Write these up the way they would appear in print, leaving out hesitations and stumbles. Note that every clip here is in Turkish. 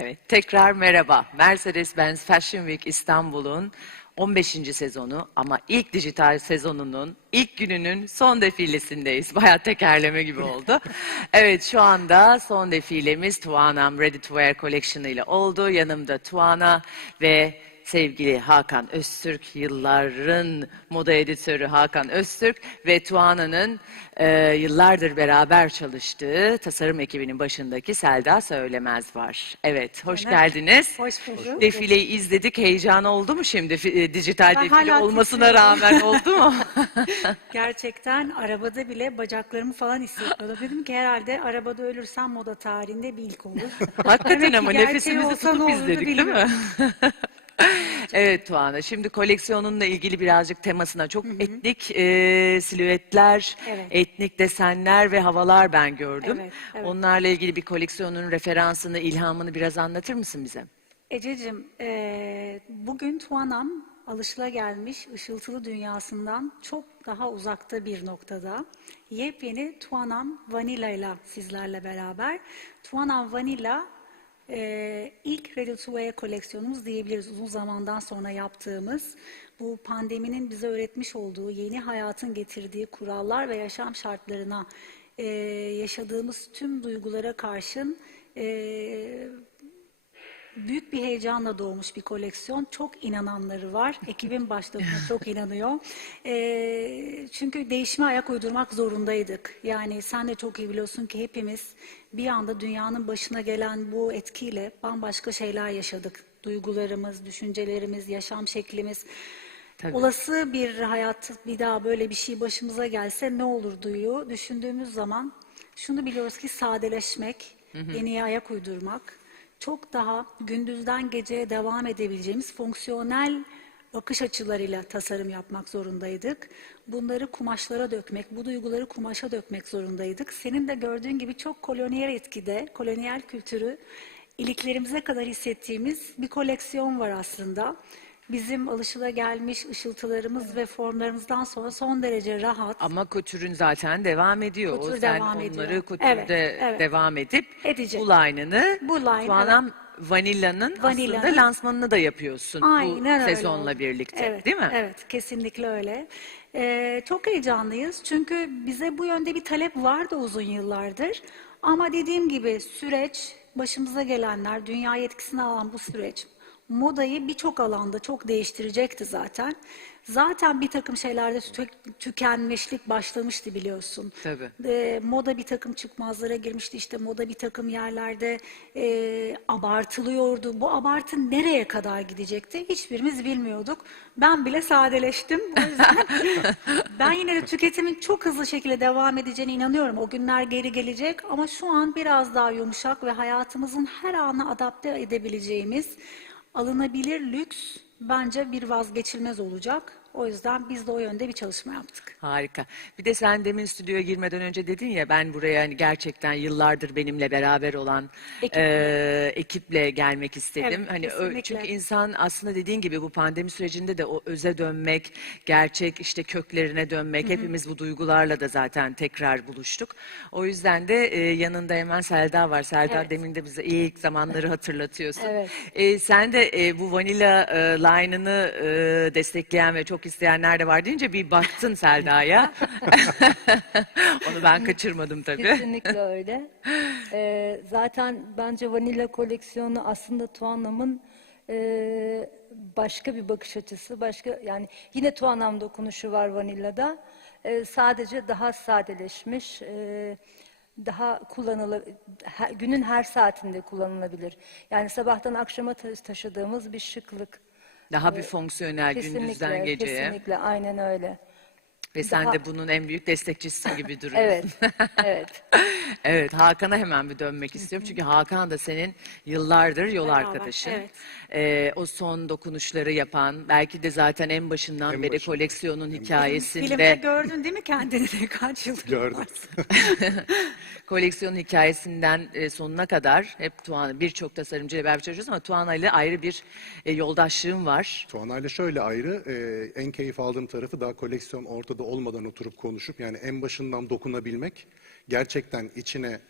Evet, tekrar merhaba. Mercedes-Benz Fashion Week İstanbul'un 15. sezonu ama ilk dijital sezonunun ilk gününün son defilesindeyiz. Bayağı tekerleme gibi oldu. Evet, şu anda son defilemiz Tuana'm Ready to Wear Collection ile oldu. Yanımda Tuana ve sevgili Hakan Öztürk, yılların moda editörü Hakan Öztürk ve Tuana'nın yıllardır beraber çalıştığı tasarım ekibinin başındaki Selda Söylemez var. Evet, hoş geldiniz. Hoş bulduk. Defileyi izledik. Heyecan oldu mu şimdi? Dijital Ben defile hala olmasına titriyorum. rağmen oldu mu? Gerçekten arabada bile bacaklarımı falan hissetmiyordum. Dedim ki herhalde arabada ölürsem moda tarihinde bir ilk olur. Hakikaten Demek ki ama gerçeği nefesimizi olsa ne tutup olurdu izledik değil mi? bilmiyorum. Evet Tuana, şimdi koleksiyonunla ilgili birazcık temasına çok etnik silüetler, Evet. etnik desenler ve havalar ben gördüm. Evet, evet. Onlarla ilgili bir koleksiyonun referansını, ilhamını biraz anlatır mısın bize? Ececiğim, bugün Tuana'm alışılagelmiş ışıltılı dünyasından çok daha uzakta bir noktada. Yepyeni Tuana'm Vanilla ile sizlerle beraber. Tuana'm Vanilla ilk Ready to Wear koleksiyonumuz diyebiliriz. Uzun zamandan sonra yaptığımız, bu pandeminin bize öğretmiş olduğu, yeni hayatın getirdiği kurallar ve yaşam şartlarına yaşadığımız tüm duygulara karşın büyük bir heyecanla doğmuş bir koleksiyon. Çok inananları var. Ekibin başta buna çok inanıyor. Çünkü değişime ayak uydurmak zorundaydık. Yani sen de çok iyi biliyorsun ki hepimiz bir anda dünyanın başına gelen bu etkiyle bambaşka şeyler yaşadık. Duygularımız, düşüncelerimiz, yaşam şeklimiz. Tabii. Olası bir hayat bir daha böyle bir şey başımıza gelse ne olurduyu düşündüğümüz zaman şunu biliyoruz ki sadeleşmek, yeniye ayak uydurmak, çok daha gündüzden geceye devam edebileceğimiz fonksiyonel bakış açılarıyla tasarım yapmak zorundaydık. Bunları kumaşlara dökmek, bu duyguları kumaşa dökmek zorundaydık. Senin de gördüğün gibi çok kolonyal etkide, kolonyal kültürü iliklerimize kadar hissettiğimiz bir koleksiyon var aslında. Bizim alışılagelmiş ışıltılarımız ve formlarımızdan sonra son derece rahat. Ama kutürün zaten devam ediyor. Kutür Sen devam onları ediyor. kutürde Evet. devam edip Edecek. bu line'ını Bu line, Tuana'm Vanilla'nın aslında lansmanını da yapıyorsun Aynen bu öyle sezonla oldu. birlikte, Evet, değil mi? evet, kesinlikle öyle. Çok heyecanlıyız çünkü bize bu yönde bir talep vardı uzun yıllardır. Ama dediğim gibi süreç, başımıza gelenler, dünya etkisine alan bu süreç modayı birçok alanda çok değiştirecekti zaten. Zaten bir takım şeylerde tükenmişlik başlamıştı biliyorsun. Tabii. Moda bir takım çıkmazlara girmişti. İşte moda bir takım yerlerde abartılıyordu. Bu abartı nereye kadar gidecekti? Hiçbirimiz bilmiyorduk. Ben bile sadeleştim. O yüzden ben yine de tüketimin çok hızlı şekilde devam edeceğine inanıyorum. O günler geri gelecek ama şu an biraz daha yumuşak ve hayatımızın her anına adapte edebileceğimiz alınabilir lüks bence bir vazgeçilmez olacak. O yüzden biz de o yönde bir çalışma yaptık. Harika. Bir de sen demin stüdyoya girmeden önce dedin ya, ben buraya hani gerçekten yıllardır benimle beraber olan ekiple gelmek istedim. Evet, Hani kesinlikle. çünkü insan aslında dediğin gibi bu pandemi sürecinde de o öze dönmek, gerçek işte köklerine dönmek, hepimiz bu duygularla da zaten tekrar buluştuk. O yüzden de yanında hemen Selda var. Selda Evet. demin de bize ilk zamanları hatırlatıyorsun. Evet. Sen de bu Vanilla line'ını destekleyen ve çok isteyenler de var deyince bir baktın Selda'ya. Onu ben kaçırmadım tabii. Kesinlikle öyle. Zaten bence Vanilla koleksiyonu aslında Tuana'mın başka bir bakış açısı, başka yani yine Tuana'm dokunuşu var Vanilla'da. Sadece daha sadeleşmiş, daha kullanılabilir, günün her saatinde kullanılabilir. Yani sabahtan akşama taşıdığımız bir şıklık. Daha bir fonksiyonel gündüzden geceye. Kesinlikle, aynen öyle. Ve sen Daha- de bunun en büyük destekçisi gibi duruyorsun. Evet, evet. Evet, Hakan'a hemen bir dönmek istiyorum. Çünkü Hakan da senin yıllardır yol Beraber, arkadaşın. evet. O son dokunuşları yapan, belki de zaten en başından beri koleksiyonun hikayesinde... Filmde gördün değil mi kendini de kaç yıldır? Gördüm. Koleksiyonun hikayesinden sonuna kadar hep Tuana, birçok tasarımcıyla beraber çalışıyoruz ama Tuana ile ayrı bir yoldaşlığım var. Tuana'yla şöyle ayrı, en keyif aldığım tarafı daha koleksiyon ortada olmadan oturup konuşup yani en başından dokunabilmek, gerçekten içine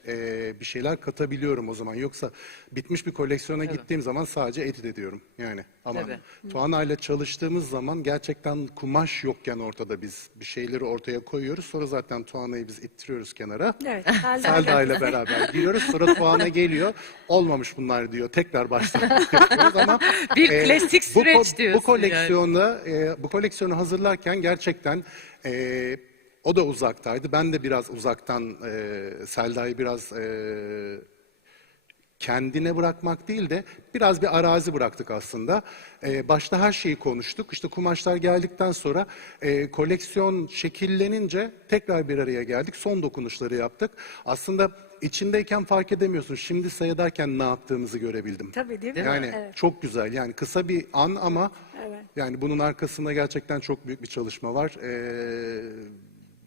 bir şeyler katabiliyorum o zaman. Yoksa bitmiş bir koleksiyona gittiğim zaman sadece edit ediyorum yani. Ama Tabii. Tuana ile çalıştığımız zaman gerçekten kumaş yokken ortada biz bir şeyleri ortaya koyuyoruz. Sonra zaten Tuana'yı biz ittiriyoruz kenara. Evet. Selda ile beraber giriyoruz. Sonra Tuana geliyor. Olmamış bunlar diyor. Tekrar baştan yapıyoruz ama Bir klasik süreç diyorsun bu koleksiyonda bu koleksiyonu hazırlarken gerçekten o da uzaktaydı. Ben de biraz uzaktan Selda'yı biraz kendine bırakmak değil de biraz bir arazi bıraktık aslında. Başta her şeyi konuştuk. İşte kumaşlar geldikten sonra koleksiyon şekillenince tekrar bir araya geldik. Son dokunuşları yaptık. Aslında içindeyken fark edemiyorsun. Şimdi seyrederken ne yaptığımızı görebildim. Tabii, değil mi? Yani Evet. çok güzel. Yani kısa bir an ama Evet. yani bunun arkasında gerçekten çok büyük bir çalışma var.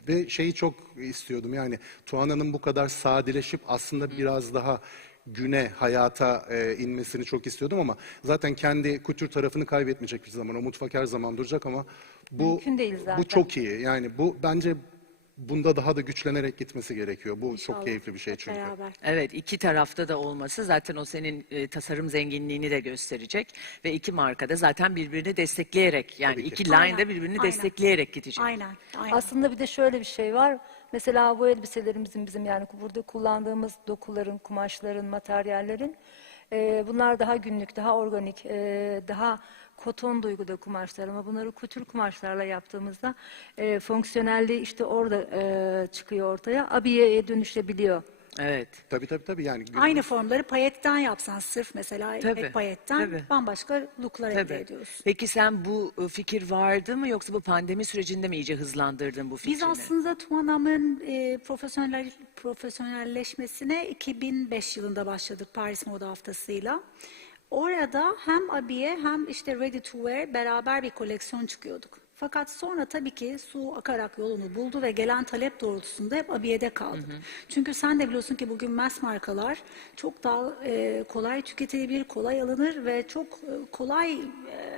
Ve şeyi çok istiyordum yani Tuana'nın bu kadar sadeleşip aslında biraz daha güne, hayata inmesini çok istiyordum ama zaten kendi kültür tarafını kaybetmeyecek bir zaman. O mutfak her zaman duracak ama bu Mümkün değil zaten. bu çok iyi. Yani bu bence bunda daha da güçlenerek gitmesi gerekiyor. Bu İnşallah. çok keyifli bir şey Hep çünkü. beraber. Evet, iki tarafta da olması zaten o senin tasarım zenginliğini de gösterecek ve iki marka da zaten birbirini destekleyerek yani Tabii ki. iki line de Aynen, birbirini aynen. destekleyerek gidecek. Aynen. Aynen. Aslında bir de şöyle bir şey var. Mesela bu elbiselerimizin bizim yani burada kullandığımız dokuların, kumaşların, materyallerin bunlar daha günlük, daha organik, daha koton duyguda kumaşlar ama bunları kutur kumaşlarla yaptığımızda fonksiyonelliği işte orada çıkıyor ortaya. Abiyeye dönüşebiliyor. Evet. Tabii yani Aynı formları payetten yapsan sırf mesela Tabii, ipek payetten tabii. bambaşka looklar elde Tabii. ediyorsun. Peki sen bu fikir vardı mı yoksa bu pandemi sürecinde mi iyice hızlandırdın bu fikrini? Biz aslında Tuana'nın profesyonelleşmesine 2005 yılında başladık Paris Moda Haftası'yla. Orada hem abiye hem işte ready to wear beraber bir koleksiyon çıkıyorduk. Fakat sonra tabii ki su akarak yolunu buldu ve gelen talep doğrultusunda hep abiyede kaldık. Çünkü sen de biliyorsun ki bugün mass markalar çok daha kolay tüketilebilir, kolay alınır ve çok kolay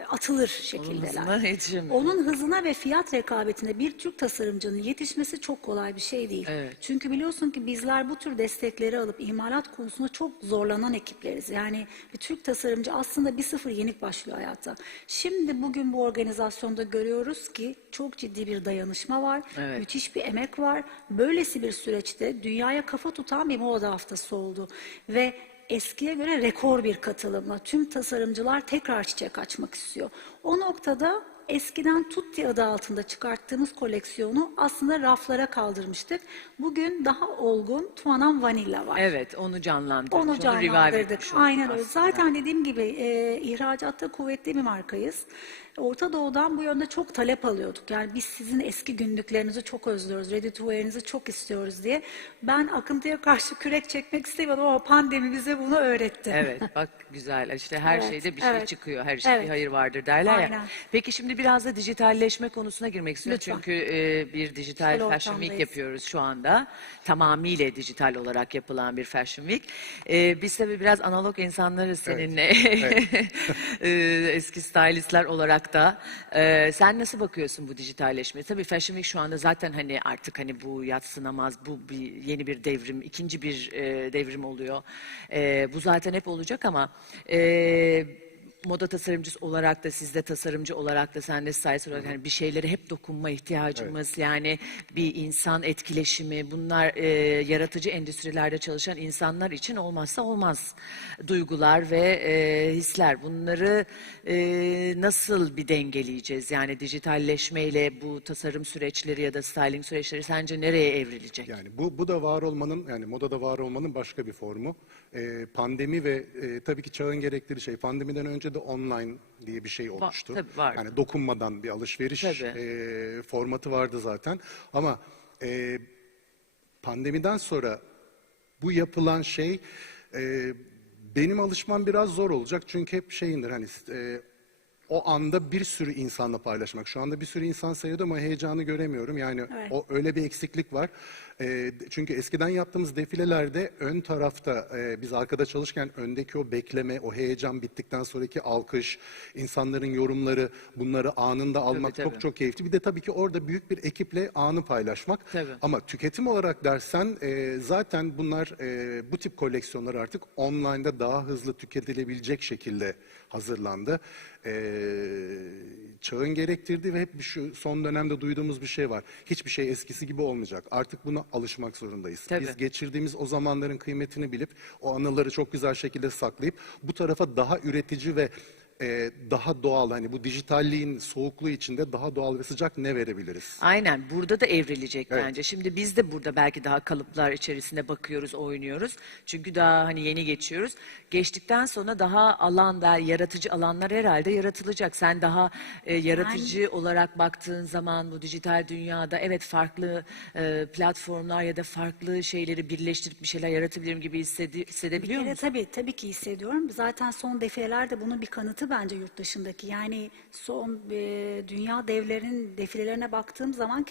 atılır şekildeler. hızına yetişemiyor. Onun hızına ve fiyat rekabetine bir Türk tasarımcının yetişmesi çok kolay bir şey değil. Evet. Çünkü biliyorsun ki bizler bu tür destekleri alıp imalat konusunda çok zorlanan ekipleriz. Yani bir Türk tasarımcı aslında 1-0 yenik başlıyor hayatta. Şimdi bugün bu organizasyonda görüyoruz ki çok ciddi bir dayanışma var. Evet. Müthiş bir emek var. Böylesi bir süreçte dünyaya kafa tutan bir moda haftası oldu. Ve eskiye göre rekor bir katılımla tüm tasarımcılar tekrar çiçek açmak istiyor. O noktada eskiden Tutti adı altında çıkarttığımız koleksiyonu aslında raflara kaldırmıştık. Bugün daha olgun Tuana'm Vanilla var. Evet, onu canlandırdık. Onu revive canlandırdık. etmiş olduk Aynen öyle. aslında. Zaten dediğim gibi ihracatta kuvvetli bir markayız. Orta Doğu'dan bu yönde çok talep alıyorduk. Yani biz sizin eski günlüklerinizi çok özlüyoruz, ready to wear'inizi çok istiyoruz diye. Ben akıntıya karşı kürek çekmek istemiyordum ama pandemi bize bunu öğretti. Evet, bak güzel. İşte her Evet, şeyde bir şey evet. çıkıyor. Her şey bir Evet. hayır vardır derler ya. Aynen. Peki şimdi biraz da dijitalleşme konusuna girmek istiyorum. Lütfen. Çünkü bir dijital Dijital Fashion Week ortamdayız. yapıyoruz şu anda. Tamamıyla dijital olarak yapılan bir Fashion Week. Biz tabii biraz analog insanlarız seninle. Eski stylistler olarak da. Sen nasıl bakıyorsun bu dijitalleşmeye? Tabii Fashion Week şu anda zaten hani artık hani bu yadsınamaz, bu yeni bir devrim, ikinci bir devrim oluyor. Bu zaten hep olacak ama moda tasarımcısı olarak da siz de tasarımcı olarak da sen de stylist olarak hani bir şeylere hep dokunma ihtiyacımız yani bir insan etkileşimi bunlar yaratıcı endüstrilerde çalışan insanlar için olmazsa olmaz duygular ve hisler. Bunları nasıl bir dengeleyeceğiz? Yani dijitalleşmeyle bu tasarım süreçleri ya da styling süreçleri sence nereye evrilecek? Yani bu da var olmanın yani modada var olmanın başka bir formu. Pandemi ve tabii ki çağın gerektirdiği şey pandemiden önce de online diye bir şey oluştu. tabii vardı. Yani dokunmadan bir alışveriş formatı vardı zaten. Ama pandemiden sonra bu yapılan şey benim alışmam biraz zor olacak. Çünkü hep şeyindir hani o anda bir sürü insanla paylaşmak. Şu anda bir sürü insan sayıyordu ama heyecanı göremiyorum. Yani Evet. o öyle bir eksiklik var. Çünkü eskiden yaptığımız defilelerde ön tarafta biz arkada çalışırken öndeki o bekleme, o heyecan bittikten sonraki alkış, insanların yorumları, bunları anında almak tabii. çok çok keyifli. Bir de tabii ki orada büyük bir ekiple anı paylaşmak. Tabii. Ama tüketim olarak dersen zaten bunlar bu tip koleksiyonlar artık online'da daha hızlı tüketilebilecek şekilde hazırlandı. Çağın gerektirdiği ve hep şu son dönemde duyduğumuz bir şey var. Hiçbir şey eskisi gibi olmayacak. Artık buna alışmak zorundayız. Tabii. Biz geçirdiğimiz o zamanların kıymetini bilip o anıları çok güzel şekilde saklayıp bu tarafa daha üretici ve daha doğal, hani bu dijitalliğin soğukluğu içinde daha doğal ve sıcak ne verebiliriz? Aynen, burada da evrilecek Evet. bence. Şimdi biz de burada belki daha kalıplar içerisinde bakıyoruz, oynuyoruz. Çünkü daha hani yeni geçiyoruz. Geçtikten sonra daha alan ve yaratıcı alanlar herhalde yaratılacak. Sen daha yaratıcı olarak baktığın zaman bu dijital dünyada evet farklı platformlar ya da farklı şeyleri birleştirip bir şeyler yaratabilirim gibi hissedebiliyor Bir kere musun? tabii ki hissediyorum. Zaten son defilelerde bunun bir kanıtı bence yurt dışındaki. Yani son dünya devlerinin defilelerine baktığım zaman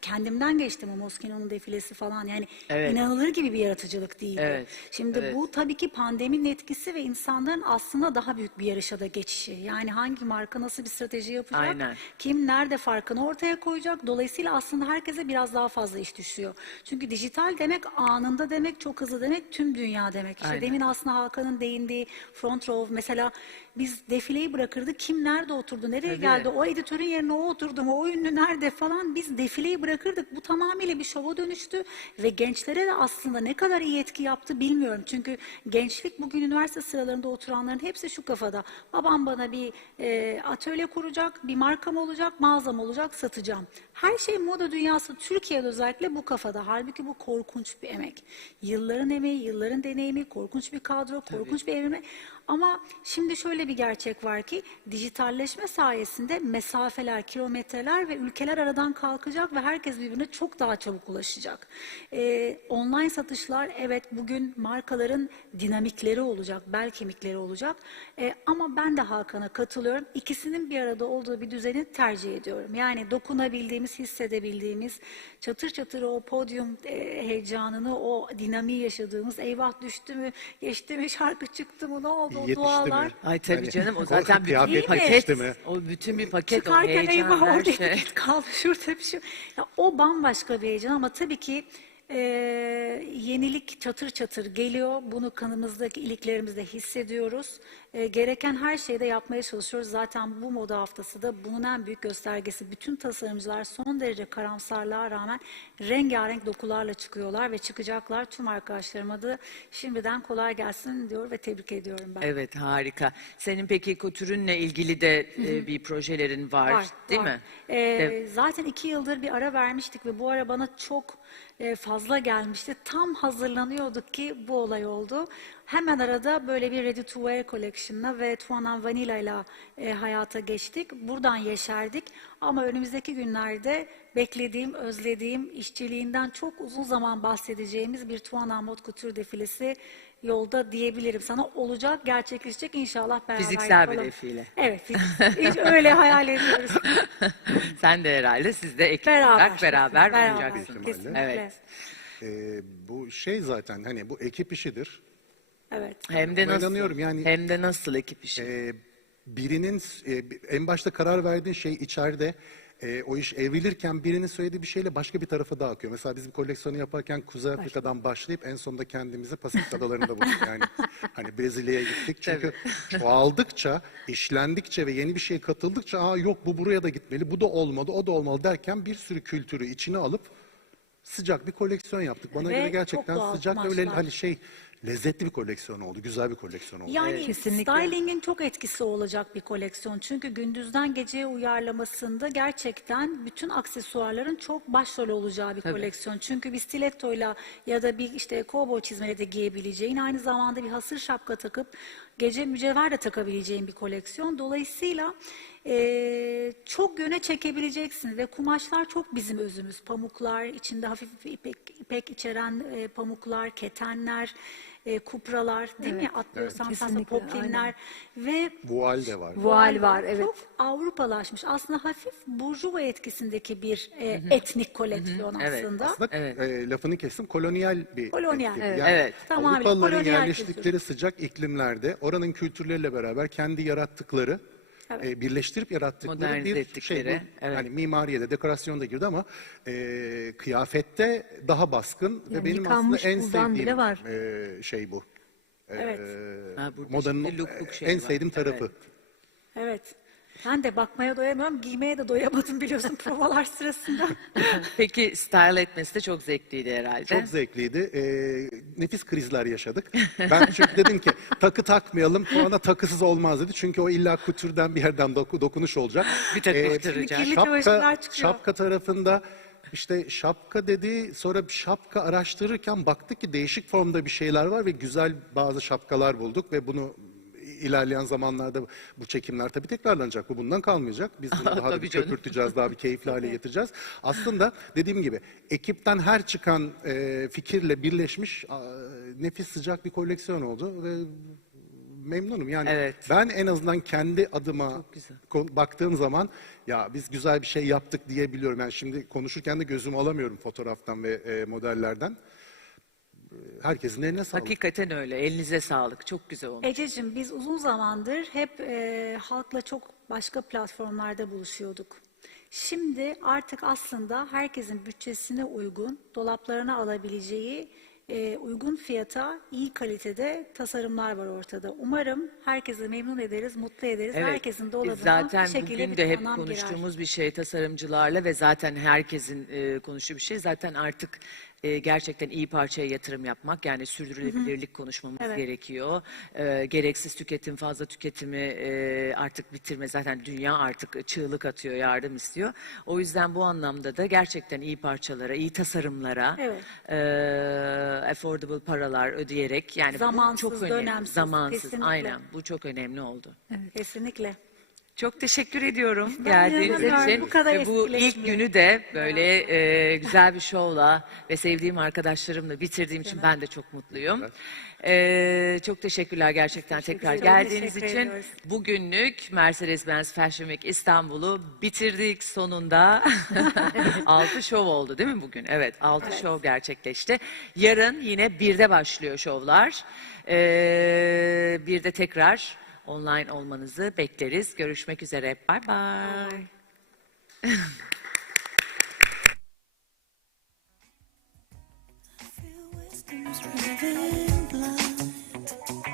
kendimden geçtim, o Moschino'nun defilesi falan. Yani Evet. inanılır gibi bir yaratıcılık değildi. Evet, Şimdi evet. bu tabii ki pandeminin etkisi ve insanların aslında daha büyük bir yarışa da geçişi. Yani hangi marka nasıl bir strateji yapacak? Aynen. Kim nerede farkını ortaya koyacak? Dolayısıyla aslında herkese biraz daha fazla iş düşüyor. Çünkü dijital demek anında demek, çok hızlı demek, tüm dünya demek. İşte Aynen. demin aslında Hakan'ın değindiği front row mesela, biz defileyi bırakırdık. Kim nerede oturdu, nereye Tabii. geldi, o editörün yerine o oturdu mu, o ünlü nerede falan, biz defileyi bırakırdık. Bu tamamıyla bir şova dönüştü ve gençlere de aslında ne kadar iyi etki yaptı bilmiyorum. Çünkü gençlik bugün üniversite sıralarında oturanların hepsi şu kafada: babam bana bir atölye kuracak, bir markam olacak, mağazam olacak, satacağım. Her şey moda dünyası Türkiye'de özellikle bu kafada. Halbuki bu korkunç bir emek. Yılların emeği, yılların deneyimi, korkunç bir kadro, korkunç bir evrime. Ama şimdi şöyle bir gerçek var ki dijitalleşme sayesinde mesafeler, kilometreler ve ülkeler aradan kalkacak ve herkes birbirine çok daha çabuk ulaşacak. Online satışlar, evet, bugün markaların dinamikleri olacak, bel kemikleri olacak. Ama ben de Hakan'a katılıyorum. İkisinin bir arada olduğu bir düzeni tercih ediyorum. Yani dokunabildiğimiz, hissedebildiğimiz, çatır çatır o podyum heyecanını, o dinamiği yaşadığımız, eyvah düştü mü, geçti mi, şarkı çıktı mı, ne oldu, o Yetişti dualar. mi? Ay tabii Yani canım, o zaten bütün kıyafet bir paket. yetişti mi? O bütün bir paket, o Çıkarken heyecan, eyvah her orada şey. etiket kaldı, şurada bir şey. Ya, o bambaşka bir heyecan ama tabii ki yenilik çatır çatır geliyor. Bunu kanımızdaki, iliklerimizde hissediyoruz. Gereken her şeyi de yapmaya çalışıyoruz. Zaten bu moda haftası da bunun en büyük göstergesi. Bütün tasarımcılar son derece karamsarlığa rağmen rengarenk dokularla çıkıyorlar ve çıkacaklar. Tüm arkadaşlarıma da şimdiden kolay gelsin diyor ve tebrik ediyorum ben. Evet, harika. Senin peki kotürünle ilgili de bir projelerin var, değil var. mi? De- Zaten 2 yıldır bir ara vermiştik ve bu ara bana çok fazla gelmişti. Tam hazırlanıyorduk ki bu olay oldu. Hemen arada böyle bir Ready to Wear Collection'la ve Tuanan Vanilla ile hayata geçtik. Buradan yeşerdik. Ama önümüzdeki günlerde beklediğim, özlediğim, işçiliğinden çok uzun zaman bahsedeceğimiz bir Tuanan Mode Couture defilesi yolda diyebilirim sana. Olacak, gerçekleşecek, inşallah beraber Fiziksel bir yapalım. defile. Evet, hiç öyle hayal ediyoruz. Sen de herhalde, siz de ekip Beraber. olarak beraber bulunacaksınız. ihtimalle. Kesinlikle. Evet. Bu şey zaten hani bu ekip işidir. Evet. Hem de Ama nasıl? inanıyorum yani- Hem de nasıl ekip işi? Birinin en başta karar verdiğin şey içeride o iş evrilirken birinin söylediği bir şeyle başka bir tarafa da akıyor. Mesela bizim koleksiyonu yaparken Kuzey Afrika'dan başlayıp en sonunda kendimizi Pasifik adalarında bulduk. Yani hani Brezilya'ya gittik. Çünkü çoğaldıkça, işlendikçe ve yeni bir şey katıldıkça yok bu buraya da gitmeli, bu da olmalı, o da olmalı derken bir sürü kültürü içine alıp sıcak bir koleksiyon yaptık. Bana Ve göre çok gerçekten doğal sıcak ve öyle kumaşlar. hani lezzetli bir koleksiyon oldu, güzel bir koleksiyon oldu. Yani Kesinlikle. styling'in çok etkisi olacak bir koleksiyon. Çünkü gündüzden geceye uyarlamasında gerçekten bütün aksesuarların çok başrol olacağı bir koleksiyon. Çünkü bir stilettoyla ya da bir işte kovboy çizmeyle de giyebileceğin, aynı zamanda bir hasır şapka takıp gece mücevher de takabileceğin bir koleksiyon. Dolayısıyla çok yöne çekebileceksiniz ve kumaşlar çok bizim özümüz. Pamuklar, içinde hafif ipek içeren pamuklar, ketenler, kupralar değil mi? Atlıyorsan aslında kesinlikle, poplinler ve Voal de var. Voal var, evet. Çok Avrupalaşmış. Aslında hafif Burjuva etkisindeki bir etnik koleksiyon Evet. aslında. Aslında lafını kestim, kolonyal bir Kolonyal, etki. evet. Yani Evet. Tamamıyla Avrupalıların kolonyal yerleştikleri sıcak iklimlerde oranın kültürleriyle beraber kendi yarattıkları, birleştirip yarattıkları Modernize bir ettikleri, şey. Bu, evet. hani mimariye de dekorasyon da girdi ama kıyafette daha baskın ve Yani benim aslında yıkanmış en buldan bile sevdiğim var. şey bu. Evet. Ha, burada Modanın şimdi look şey en var. sevdiğim tarafı. Evet. Evet. Ben de bakmaya doyamıyorum, giymeye de doyamadım biliyorsun provalar sırasında. Peki style etmesi de çok zevkliydi herhalde. Çok zevkliydi. Nefis krizler yaşadık. Ben çünkü dedim ki takı takmayalım. Sonra takısız olmaz dedi. Çünkü o illa kutürden bir yerden dokunuş olacak. Bir takı Ee, kutıracak. Kirli çamaşırlar çıkıyor. şapka tarafında işte şapka dedi. Sonra bir şapka araştırırken baktık ki değişik formda bir şeyler var ve güzel bazı şapkalar bulduk ve bunu ilerleyen zamanlarda bu çekimler tabii tekrarlanacak. Bu bundan kalmayacak. Biz bunu daha da Tabii bir canım. köpürteceğiz, daha bir keyifli hale getireceğiz. Aslında dediğim gibi ekipten her çıkan fikirle birleşmiş nefis sıcak bir koleksiyon oldu ve memnunum. Yani Evet. ben en azından kendi adıma güzel. baktığım zaman ya biz güzel bir şey yaptık diyebiliyorum. Yani şimdi konuşurken de gözümü alamıyorum fotoğraftan ve modellerden. Herkesin eline sağlık. Hakikaten öyle. Elinize sağlık. Çok güzel olmuş. Ececiğim biz uzun zamandır hep halkla çok başka platformlarda buluşuyorduk. Şimdi artık aslında herkesin bütçesine uygun, dolaplarına alabileceği uygun fiyata, iyi kalitede tasarımlar var ortada. Umarım herkesi memnun ederiz, mutlu ederiz. Evet. Herkesin Biz dolabına zaten bir şekilde bugün bir de hep anlam girer. konuştuğumuz bir şey tasarımcılarla ve zaten herkesin konuştuğu bir şey. Zaten artık gerçekten iyi parçaya yatırım yapmak, yani sürdürülebilirlik konuşmamız Evet. gerekiyor. Gereksiz tüketim, fazla tüketimi artık bitirme. Zaten dünya artık çığlık atıyor, yardım istiyor. O yüzden bu anlamda da gerçekten iyi parçalara, iyi tasarımlara, Evet. affordable paralar ödeyerek, yani bu Zamansız, çok önemli. dönemsiz, Zamansız, kesinlikle. aynen. Bu çok önemli oldu. Kesinlikle. Çok teşekkür ediyorum Ben geldiğiniz inanamıyorum, için. bu kadar Ve bu etkileyici ilk bir- günü de böyle güzel bir şovla ve sevdiğim arkadaşlarımla bitirdiğim için ben de çok mutluyum. Çok teşekkürler gerçekten tekrar ederim. geldiğiniz Teşekkür için. ediyoruz. Bugünlük Mercedes-Benz Fashion Week İstanbul'u bitirdik sonunda. 6 şov oldu değil mi bugün? Evet, 6 şov gerçekleşti. Yarın yine 1'de başlıyor şovlar. 1'de tekrar online olmanızı bekleriz. Görüşmek üzere. Bye bye. Feel wisdom's red and blind.